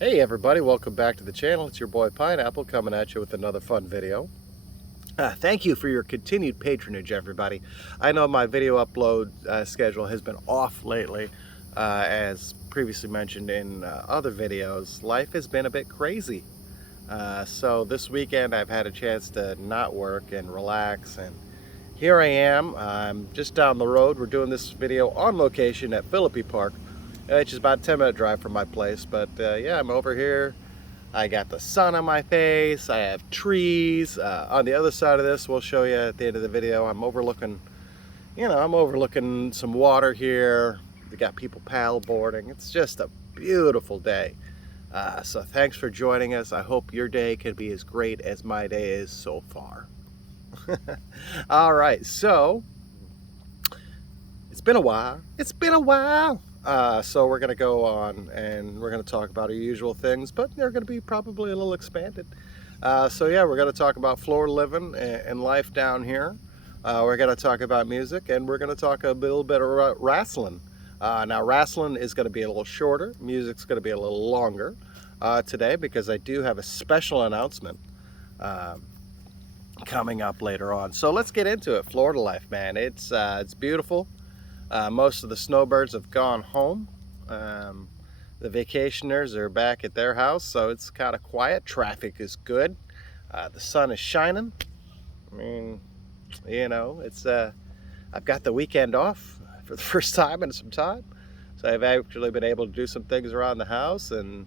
Hey everybody, welcome back to the channel. It's your boy Pineapple coming at you with another fun video. Thank you for your continued patronage, everybody. I know my video upload schedule has been off lately. As previously mentioned in other videos, life has been a bit crazy. So this weekend I've had a chance to not work and relax, and here I am. I'm just down the road. We're doing this video on location at Philippi Park, which is about a 10-minute drive from my place. But yeah, I'm over here. I got the sun on my face. I have trees. On the other side of this, we'll show you at the end of the video. I'm overlooking, I'm overlooking some water here. We got people paddle boarding. It's just a beautiful day. So thanks for joining us. I hope your day can be as great as my day is so far. All right, so it's been a while. It's been a while. So we're going to go on and we're going to talk about our usual things, but they're going to be probably a little expanded. So yeah, we're going to talk about Florida living and life down here. We're going to talk about music, and we're going to talk a little bit about wrestling. Now wrestling is going to be a little shorter. Music's going to be a little longer today, because I do have a special announcement coming up later on. So let's get into it. Florida life, man. It's beautiful. Most of the snowbirds have gone home. The vacationers are back at their house, so it's kind of quiet. Traffic is good. The sun is shining. I mean, it's I've got the weekend off for the first time in some time, so I've actually been able to do some things around the house and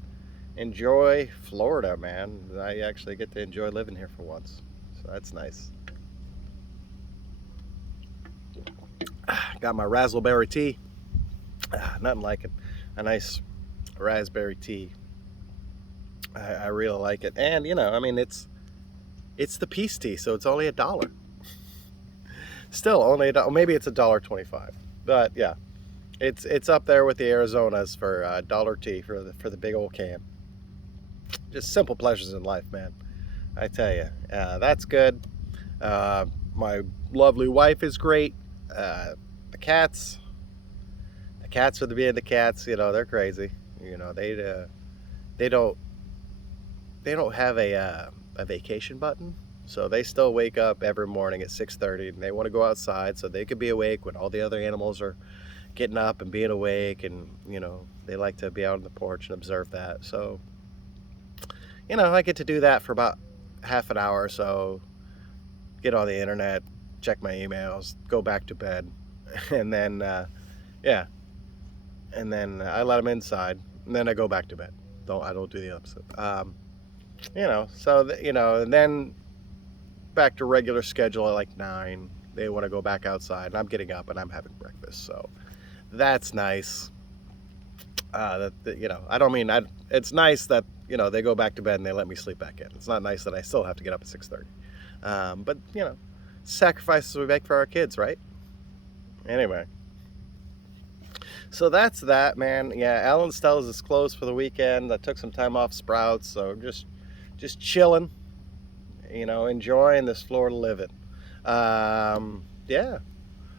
enjoy Florida, man. I actually get to enjoy living here for once, so that's nice. Got my raspberry tea. Nothing like it. A nice raspberry tea. I really like it. And I mean, it's the peace tea, so it's only $1. Still only $1. Maybe it's $1.25. But yeah, it's up there with the Arizonas for dollar tea for the big old can. Just simple pleasures in life, man. I tell you, that's good. My lovely wife is great. The cats are being the cats. They're crazy. They don't have a vacation button, so they still wake up every morning at 6:30, and they want to go outside so they could be awake when all the other animals are getting up and being awake, and they like to be out on the porch and observe that. So I get to do that for about half an hour or so, get on the internet, check my emails, go back to bed, and then yeah, and then I let them inside, and then I go back to bed. I don't do the opposite. And then back to regular schedule at like 9. They want to go back outside, and I'm getting up and I'm having breakfast, so that's nice. I don't mean it's nice that they go back to bed and they let me sleep back in. It's not nice that I still have to get up at 6:30. But sacrifices we make for our kids, right? Anyway, so that's that, man. Yeah, Alan Stell's is closed for the weekend. I took some time off Sprouts, so just chilling, enjoying this Florida living. Yeah.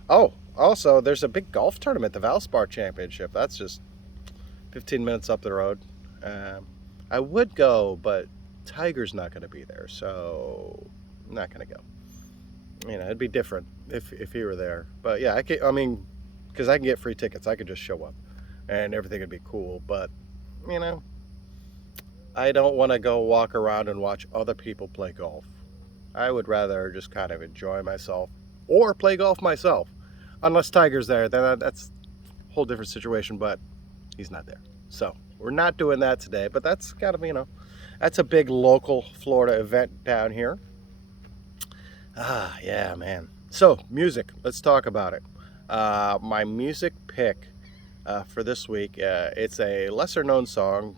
Oh, also, there's a big golf tournament, the Valspar Championship. That's just 15 minutes up the road. I would go, but Tiger's not going to be there, so I'm not going to go. It'd be different if he were there. But yeah, because I can get free tickets. I could just show up and everything would be cool. But I don't want to go walk around and watch other people play golf. I would rather just kind of enjoy myself or play golf myself. Unless Tiger's there, then that's a whole different situation, but he's not there. So we're not doing that today, but that's kind of, that's a big local Florida event down here. Yeah, man. So, music. Let's talk about it. My music pick for this week, it's a lesser-known song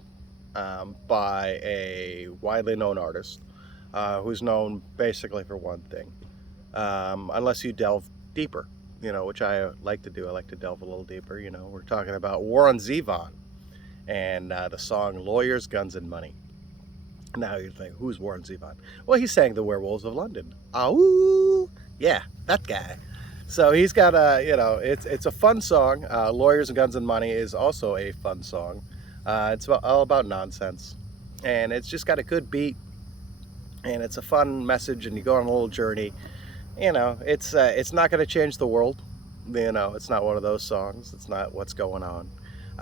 by a widely known artist who's known basically for one thing. Unless you delve deeper, which I like to do. I like to delve a little deeper. We're talking about Warren Zevon and the song Lawyers, Guns, and Money. Now you think, who's Warren Zevon? Well, he sang The Werewolves of London. Oh, yeah, that guy. So he's got it's a fun song. Lawyers and Guns and Money is also a fun song. It's all about nonsense, and it's just got a good beat, and it's a fun message, and you go on a little journey. It's not going to change the world. It's not one of those songs. It's not what's going on.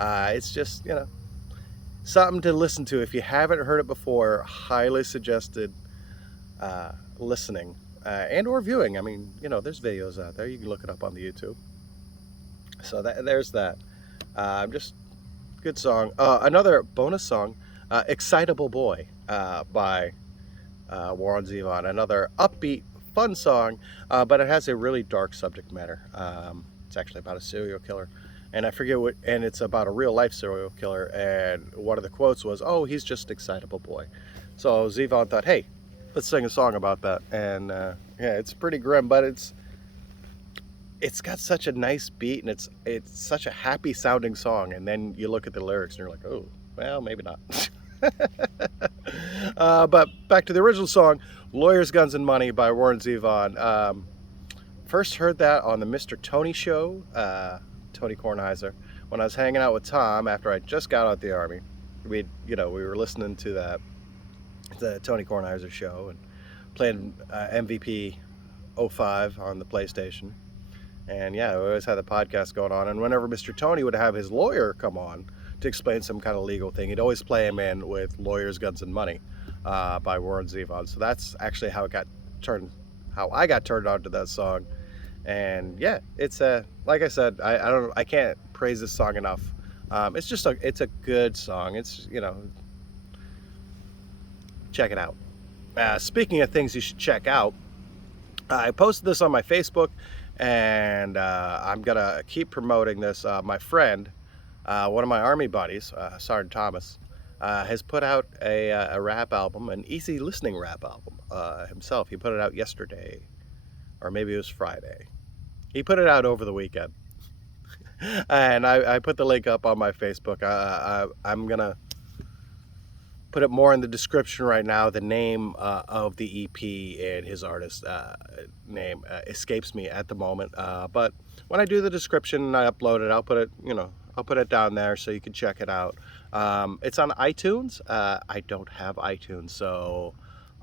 It's just something to listen to. If you haven't heard it before, highly suggested listening and or viewing. I mean, there's videos out there. You can look it up on the YouTube. So there's that. Just good song. Another bonus song, "Excitable Boy" by Warren Zevon. Another upbeat, fun song, but it has a really dark subject matter. It's actually about a serial killer, and I forget what. And it's about a real life serial killer. And one of the quotes was, "Oh, he's just excitable boy." So Zevon thought, "Hey, let's sing a song about that." And yeah, it's pretty grim, but it's got such a nice beat, and it's such a happy sounding song. And then you look at the lyrics and you're like, oh, well, maybe not. But back to the original song, "Lawyers, Guns, and Money" by Warren Zevon. First heard that on the Mr. Tony show, Tony Kornheiser, when I was hanging out with Tom after I just got out of the Army. We were listening to the Tony Kornheiser show and playing MVP 05 on the PlayStation. And yeah, we always had the podcast going on. And whenever Mr. Tony would have his lawyer come on to explain some kind of legal thing, he'd always play him in with "Lawyers, Guns, and Money" by Warren Zevon. So that's actually how I got turned on to that song. And yeah, it's like I said, I can't praise this song enough. It's a good song. It's check it out. Speaking of things you should check out, I posted this on my Facebook, and I'm gonna keep promoting this. My friend, one of my Army buddies, Sergeant Thomas, has put out a rap album, an easy listening rap album himself. He put it out yesterday, or maybe it was Friday. He put it out over the weekend. And I put the link up on my Facebook. I'm gonna put it more in the description right now. The name of the EP and his artist name escapes me at the moment. But when I do the description and I upload it, I'll put it down there so you can check it out. It's on iTunes. I don't have iTunes, so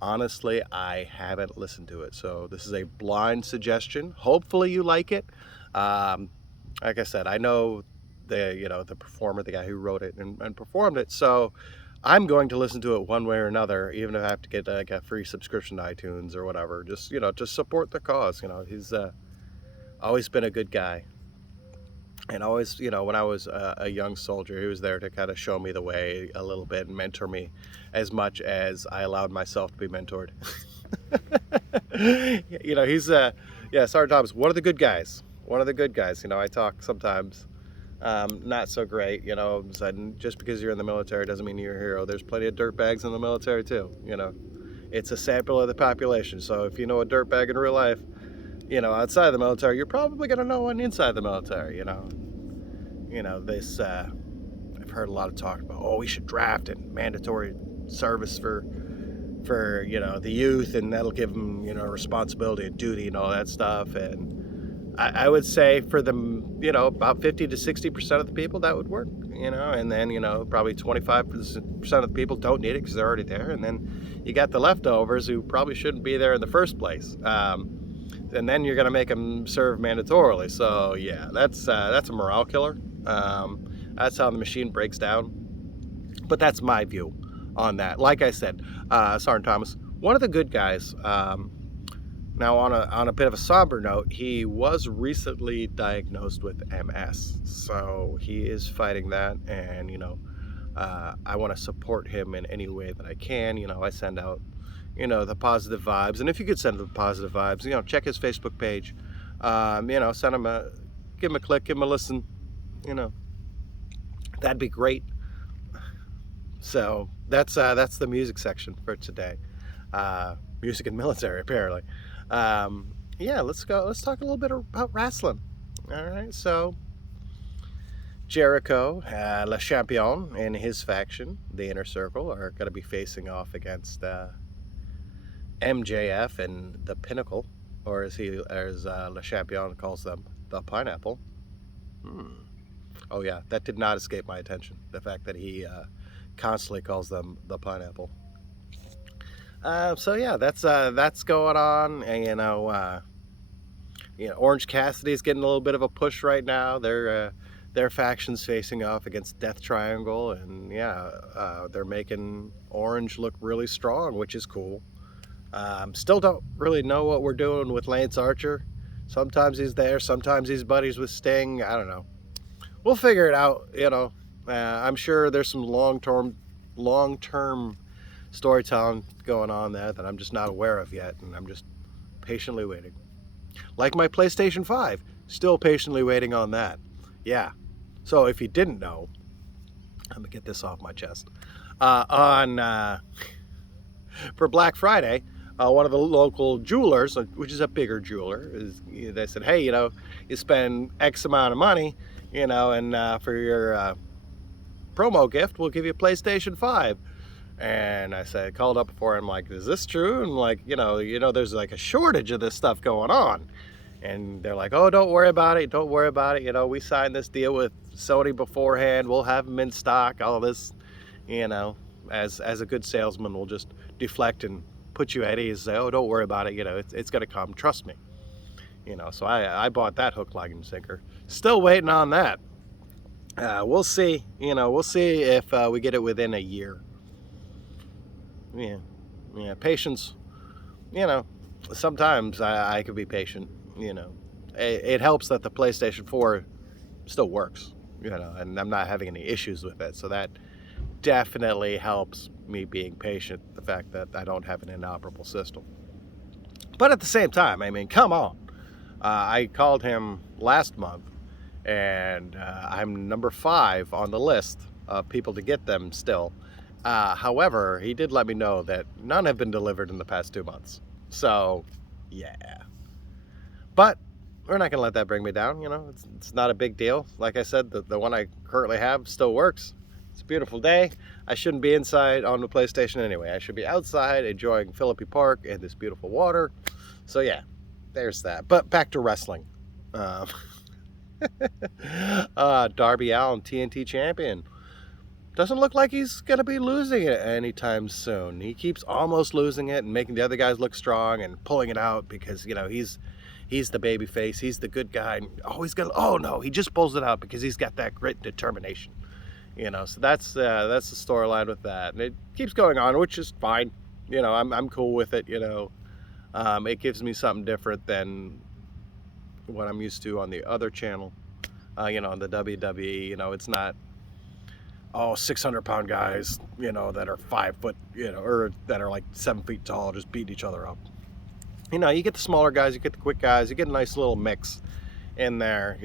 honestly, I haven't listened to it. So this is a blind suggestion. Hopefully you like it. Like I said, I know the performer, the guy who wrote it and performed it. So I'm going to listen to it one way or another, even if I have to get like a free subscription to iTunes or whatever. Just support the cause. He's always been a good guy. And always, when I was a young soldier, he was there to kind of show me the way a little bit and mentor me as much as I allowed myself to be mentored. He's, Sergeant Thomas, one of the good guys. One of the good guys. I talk sometimes not so great, just because you're in the military doesn't mean you're a hero. There's plenty of dirtbags in the military too, It's a sample of the population. So if you know a dirtbag in real life, outside of the military, you're probably going to know one inside the military, this, I've heard a lot of talk about, we should draft and mandatory service for the youth, and that'll give them, responsibility and duty and all that stuff. And I would say for them, about 50 to 60% of the people that would work, and then, probably 25% of the people don't need it because they're already there. And then you got the leftovers who probably shouldn't be there in the first place. And then you're going to make them serve mandatorily. So yeah, that's a morale killer. That's how the machine breaks down. But that's my view on that. Like I said, Sergeant Thomas, one of the good guys. Now on a bit of a somber note, he was recently diagnosed with MS. So he is fighting that, and I want to support him in any way that I can. I send out the positive vibes. And if you could send the positive vibes, check his Facebook page. Send him give him a click, give him a listen. That'd be great. So that's the music section for today. Music and military, apparently. Let's talk a little bit about wrestling. All right, so Jericho, Le Champion, and his faction, the Inner Circle, are going to be facing off against MJF and the Pinnacle, or as Le Champion calls them, the Pineapple. Oh yeah, that did not escape my attention. The fact that he constantly calls them the pineapple. So yeah, that's going on, and Orange Cassidy's getting a little bit of a push right now. Their faction's facing off against Death Triangle, and yeah, they're making Orange look really strong, which is cool. Still don't really know what we're doing with Lance Archer. Sometimes he's there, sometimes he's buddies with Sting. I don't know. We'll figure it out. I'm sure there's some long-term storytelling going on there that I'm just not aware of yet, and I'm just patiently waiting. Like my PlayStation 5, still patiently waiting on that. Yeah. So if you didn't know, I'm gonna get this off my chest. For Black Friday, one of the local jewelers, which is a bigger jeweler, they said, hey, you spend X amount of money, and for your promo gift, we'll give you a PlayStation 5. And I called up before, I'm like, is this true? And like, there's like a shortage of this stuff going on. And they're like, oh, don't worry about it. Don't worry about it. We signed this deal with Sony beforehand. We'll have them in stock. All this, as a good salesman, we'll just deflect and put you at ease. Say, oh, don't worry about it. It's going to come. Trust me. So I bought that hook, line, and sinker. Still waiting on that. We'll see. We'll see if we get it within a year. Yeah, patience. Sometimes I could be patient. It helps that the PlayStation 4 still works. And I'm not having any issues with it. So that definitely helps me being patient. The fact that I don't have an inoperable system. But at the same time, I mean, come on. I called him last month, and I'm number 5 on the list of people to get them still. However, he did let me know that none have been delivered in the past 2 months. So, yeah. But we're not going to let that bring me down. It's not a big deal. Like I said, the one I currently have still works. It's a beautiful day. I shouldn't be inside on the PlayStation anyway. I should be outside enjoying Philippi Park and this beautiful water. So, yeah, there's that. But back to wrestling. Darby Allin, TNT champion. Doesn't look like he's going to be losing it anytime soon. He keeps almost losing it and making the other guys look strong and pulling it out because, he's the baby face. He's the good guy. And, oh no, he just pulls it out because he's got that grit and determination. So that's the storyline with that. And it keeps going on, which is fine. I'm cool with it, It gives me something different than what I'm used to on the other channel. On the WWE, it's not 600-pound guys, that are 5 foot, or that are like 7 feet tall, just beating each other up. You get the smaller guys, you get the quick guys, you get a nice little mix in there,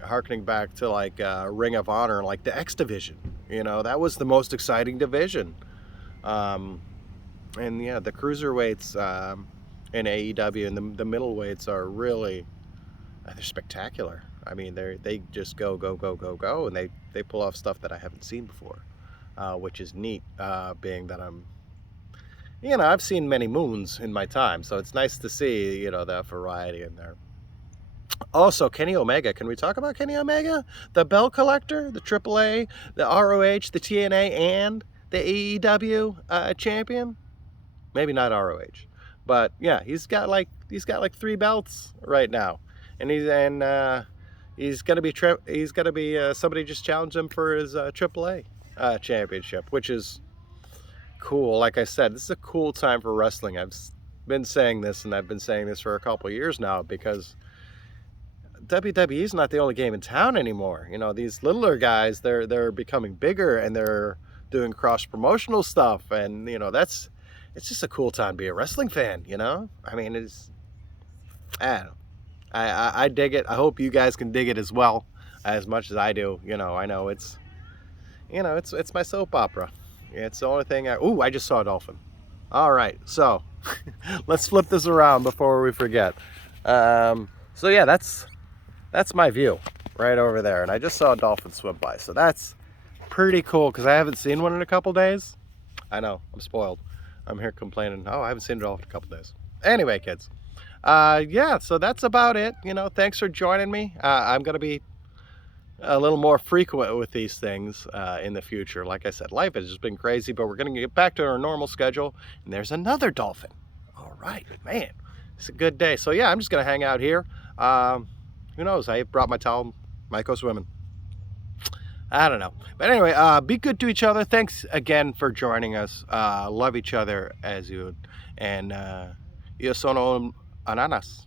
harkening back to like Ring of Honor, like the X division. That was the most exciting division. And yeah, the cruiserweights in AEW and the middleweights are really, they're spectacular. I mean, they just go, and they pull off stuff that I haven't seen before, which is neat, being that I've seen many moons in my time, so it's nice to see, that variety in there. Also, Kenny Omega. Can we talk about Kenny Omega? The belt collector, the AAA, the ROH, the TNA, and the AEW champion? Maybe not ROH, but yeah, he's got like 3 belts right now, and he's gonna be somebody just challenged him for his AAA championship, which is cool. Like I said, this is a cool time for wrestling. I've been saying this, and I've been saying this for a couple of years now, because WWE is not the only game in town anymore. These littler guys, they're becoming bigger, and they're doing cross-promotional stuff, and it's just a cool time to be a wrestling fan. I mean, I dig it. I hope you guys can dig it as well, as much as I do. I know it's my soap opera. It's the only thing I just saw a dolphin. All right, so let's flip this around before we forget. So yeah, that's my view right over there, and I just saw a dolphin swim by, so that's pretty cool because I haven't seen one in a couple days. I know, I'm spoiled. I'm here complaining, oh, I haven't seen a dolphin in a couple days. Anyway, kids, yeah, so that's about it. Thanks for joining me. I'm gonna be a little more frequent with these things in the future. Like I said, life has just been crazy, but we're going to get back to our normal schedule. And there's another dolphin. All right, man, it's a good day. So yeah, I'm just going to hang out here. Who knows? I brought my towel. Might go swimming. I don't know. But anyway, be good to each other. Thanks again for joining us. Love each other as you. And yo sono ananas.